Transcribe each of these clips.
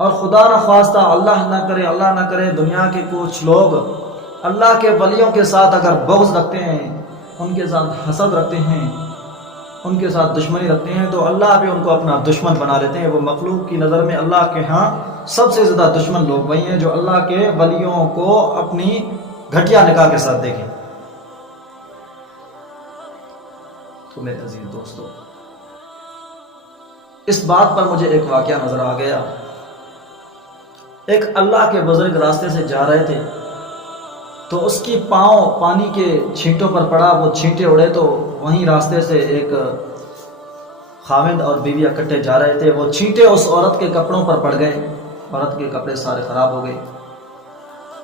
اور خدا نہ خواستہ اللہ نہ کرے دنیا کے کچھ لوگ اللہ کے ولیوں کے ساتھ اگر بغض رکھتے ہیں، ان کے ساتھ حسد رکھتے ہیں، ان کے ساتھ دشمنی رکھتے ہیں، تو اللہ بھی ان کو اپنا دشمن بنا لیتے ہیں۔ وہ مخلوق کی نظر میں اللہ کے ہاں سب سے زیادہ دشمن لوگ وہی ہیں جو اللہ کے ولیوں کو اپنی گھٹیا نکاح کے ساتھ دیکھیں۔ تو میرے عزیز دوستو، اس بات پر مجھے ایک واقعہ نظر آ گیا۔ ایک اللہ کے بزرگ راستے سے جا رہے تھے تو اس کی پاؤں پانی کے چھینٹوں پر پڑا، وہ چھینٹے اڑے تو وہیں راستے سے ایک خاوند اور بیوی اکٹھے جا رہے تھے، وہ چھینٹے اس عورت کے کپڑوں پر پڑ گئے، عورت کے کپڑے سارے خراب ہو گئے۔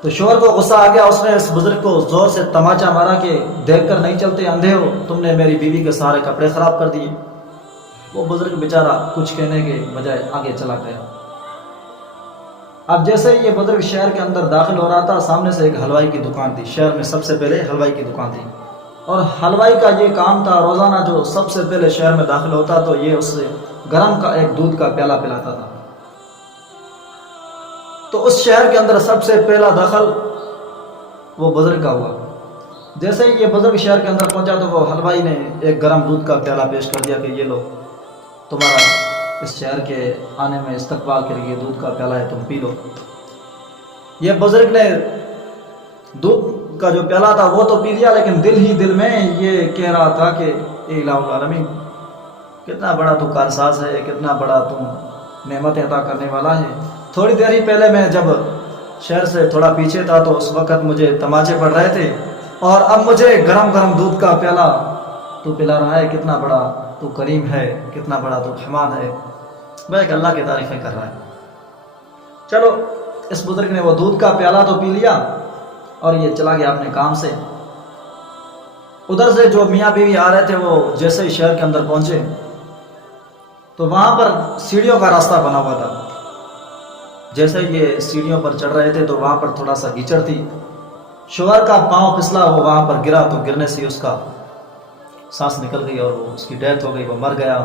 تو شوہر کو غصہ آ گیا، اس نے اس بزرگ کو زور سے تماچا مارا کہ دیکھ کر نہیں چلتے، اندھے ہو، تم نے میری بیوی کے سارے کپڑے خراب کر دیے۔ وہ بزرگ بیچارہ کچھ کہنے کے بجائے آگے چلا گیا۔ اب جیسے ہی یہ بزرگ شہر کے اندر داخل ہو رہا تھا، سامنے سے ایک حلوائی کی دکان تھی، شہر میں سب سے پہلے حلوائی کی دکان تھی، اور حلوائی کا یہ کام تھا روزانہ جو سب سے پہلے شہر میں داخل ہوتا تو یہ اس سے گرم کا ایک دودھ کا پیالہ پلاتا تھا۔ تو اس شہر کے اندر سب سے پہلا دخل وہ بزرگ کا ہوا۔ جیسے ہی یہ بزرگ شہر کے اندر پہنچا تو وہ حلوائی نے ایک گرم دودھ کا پیالہ پیش کر دیا کہ یہ لو، تمہارا اس شہر کے آنے میں استقبال کے لیے دودھ کا پیالہ ہے، تم پی لو۔ یہ بزرگ نے دودھ کا جو پیالہ تھا وہ تو پی لیا، لیکن دل ہی دل میں یہ کہہ رہا تھا کہ اے الہ العالمین، کتنا بڑا تو کارساز ہے، کتنا بڑا تم نعمت عطا کرنے والا ہے۔ تھوڑی دیر ہی پہلے میں جب شہر سے تھوڑا پیچھے تھا تو اس وقت مجھے تماچے پڑ رہے تھے، اور اب مجھے گرم گرم دودھ کا پیالہ تو پلا رہا ہے، کتنا بڑا تو کریم ہے، کتنا بڑا تو رحمان ہے۔ وہ ایک اللہ کی تعریفیں کر رہا ہے۔ چلو، اس بزرگ نے وہ دودھ کا پیالہ تو پی لیا اور یہ چلا گیا اپنے کام سے۔ ادھر سے جو میاں بیوی آ رہے تھے وہ جیسے ہی شہر کے اندر پہنچے تو وہاں پر سیڑھیوں کا راستہ بنا ہوا تھا۔ جیسے یہ سیڑھیوں پر چڑھ رہے تھے تو وہاں پر تھوڑا سا کیچڑ تھی، شوہر کا پاؤں پھسلا، وہ وہاں پر گرا تو گرنے سے اس کا سانس نکل گئی اور وہ اس کی ڈیتھ ہو گئی، وہ مر گیا۔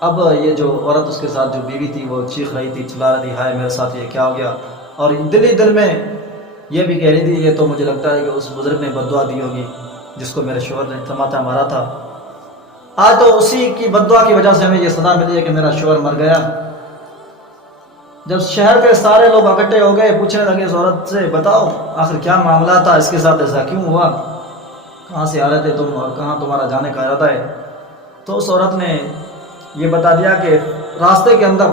اب یہ جو عورت اس کے ساتھ جو بیوی تھی وہ چیخ رہی تھی، چلا رہی تھی، ہائے میرے ساتھ یہ کیا ہو گیا، اور دل ہی دل میں یہ بھی کہہ رہی تھی یہ تو مجھے لگتا ہے کہ اس بزرگ نے بد دعا دی ہوگی جس کو میرے شوہر نے تماچا مارا تھا، آج تو اسی کی بد دعا کی وجہ سے ہمیں یہ سزا ملی ہے کہ میرا شوہر مر گیا۔ جب شہر کے سارے لوگ اکٹھے ہو گئے، پوچھنے لگے اس عورت سے، بتاؤ آخر کیا معاملہ تھا، اس کے ساتھ ایسا کیوں ہوا، کہاں سے آ رہے تھے تم اور کہاں تمہارا جانے کا ارادہ ہے؟ تو اس عورت نے یہ بتا دیا کہ راستے کے اندر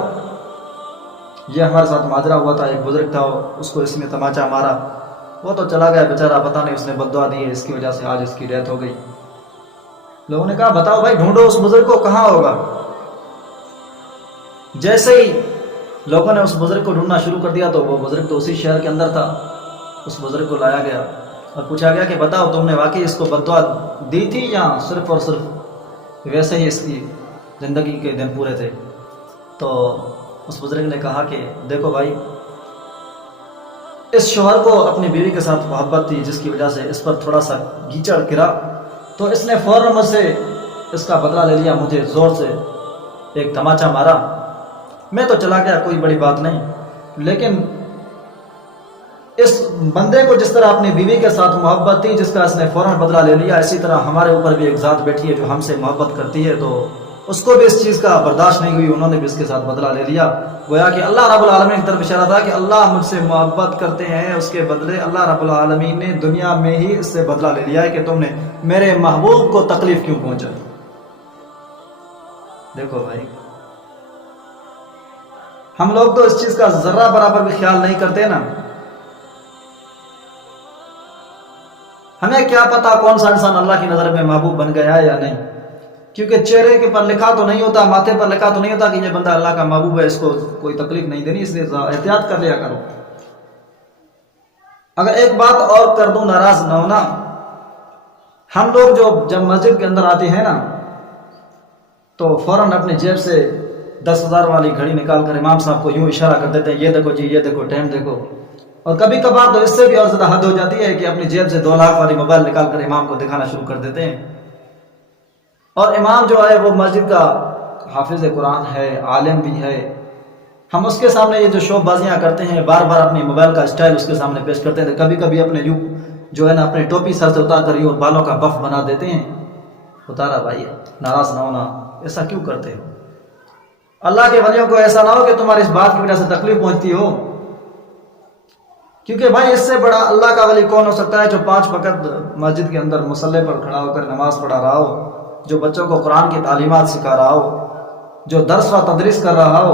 یہ ہمارے ساتھ ماجرا ہوا تھا، ایک بزرگ تھا، اس کو اس نے تماچا مارا، وہ تو چلا گیا بیچارہ، پتہ نہیں اس نے بد دعا دی ہے، اس کی وجہ سے آج اس کی ڈیتھ ہو گئی۔ لوگوں نے کہا بتاؤ بھائی، ڈھونڈو اس بزرگ کو، کہاں ہوگا؟ جیسے ہی لوگوں نے اس بزرگ کو ڈھونڈنا شروع کر دیا تو وہ بزرگ تو اسی شہر کے اندر تھا۔ اس بزرگ کو لایا گیا اور پوچھا گیا کہ بتاؤ تم نے واقعی اس کو بد دعا دی تھی یا صرف اور صرف ویسے ہی اس کی زندگی کے دن پورے تھے؟ تو اس بزرگ نے کہا کہ دیکھو بھائی، اس شوہر کو اپنی بیوی کے ساتھ محبت تھی جس کی وجہ سے اس پر تھوڑا سا کیچڑ گرا تو اس نے فوراً مجھ سے اس کا بدلہ لے لیا، مجھے زور سے ایک تماچا مارا، میں تو چلا گیا، کوئی بڑی بات نہیں، لیکن اس بندے کو جس طرح اپنی بیوی کے ساتھ محبت تھی، جس کا اس نے فوراً بدلہ لے لیا، اسی طرح ہمارے اوپر بھی ایک ذات بیٹھی ہے جو ہم سے محبت کرتی ہے، تو اس کو بھی اس چیز کا برداشت نہیں ہوئی، انہوں نے بھی اس کے ساتھ بدلہ لے لیا۔ گویا کہ اللہ رب العالمین کی طرف اشارہ تھا کہ اللہ مجھ سے محبت کرتے ہیں، اس کے بدلے اللہ رب العالمین نے دنیا میں ہی اس سے بدلہ لے لیا ہے کہ تم نے میرے محبوب کو تکلیف کیوں پہنچائی۔ دیکھو بھائی، ہم لوگ تو اس چیز کا ذرہ برابر بھی خیال نہیں کرتے نا۔ ہمیں کیا پتا کون سا انسان اللہ کی نظر میں محبوب بن گیا ہے یا نہیں، کیونکہ چہرے کے پر لکھا تو نہیں ہوتا، ماتھے پر لکھا تو نہیں ہوتا کہ یہ بندہ اللہ کا محبوب ہے، اس کو کوئی تکلیف نہیں دینی، اس لیے احتیاط کر لیا کرو۔ اگر ایک بات اور کر دوں، ناراض نہ ہونا، ہم لوگ جب مسجد کے اندر آتے ہیں نا تو فوراً اپنی جیب سے 10,000 والی گھڑی نکال کر امام صاحب کو یوں اشارہ کر دیتے ہیں، یہ دیکھو جی، یہ دیکھو، ٹائم دیکھو، اور کبھی کبھار تو اس سے بھی اور زیادہ حد ہو جاتی ہے کہ اپنی جیب سے 2 لاکھ والی موبائل نکال کر امام کو دکھانا شروع کر دیتے ہیں۔ اور امام جو ہے وہ مسجد کا حافظ قرآن ہے، عالم بھی ہے، ہم اس کے سامنے یہ جو شو بازیاں کرتے ہیں، بار بار اپنی موبائل کا اسٹائل اس کے سامنے پیش کرتے ہیں، کبھی کبھی اپنے جو ہے نا اپنی ٹوپی سر سے اتار کر یوں بالوں کا بف بنا دیتے ہیں۔ اتارا بھائی، ناراض نہ ہونا، ایسا کیوں کرتے ہو؟ اللہ کے ولیوں کو ایسا نہ ہو کہ تمہاری اس بات کی وجہ سے تکلیف پہنچتی ہو، کیونکہ بھائی اس سے بڑا اللہ کا ولی کون ہو سکتا ہے جو 5 وقت مسجد کے اندر مصلی پر کھڑا ہو کر نماز پڑھا رہا ہو، جو بچوں کو قرآن کی تعلیمات سکھا رہا ہو، جو درس و تدریس کر رہا ہو،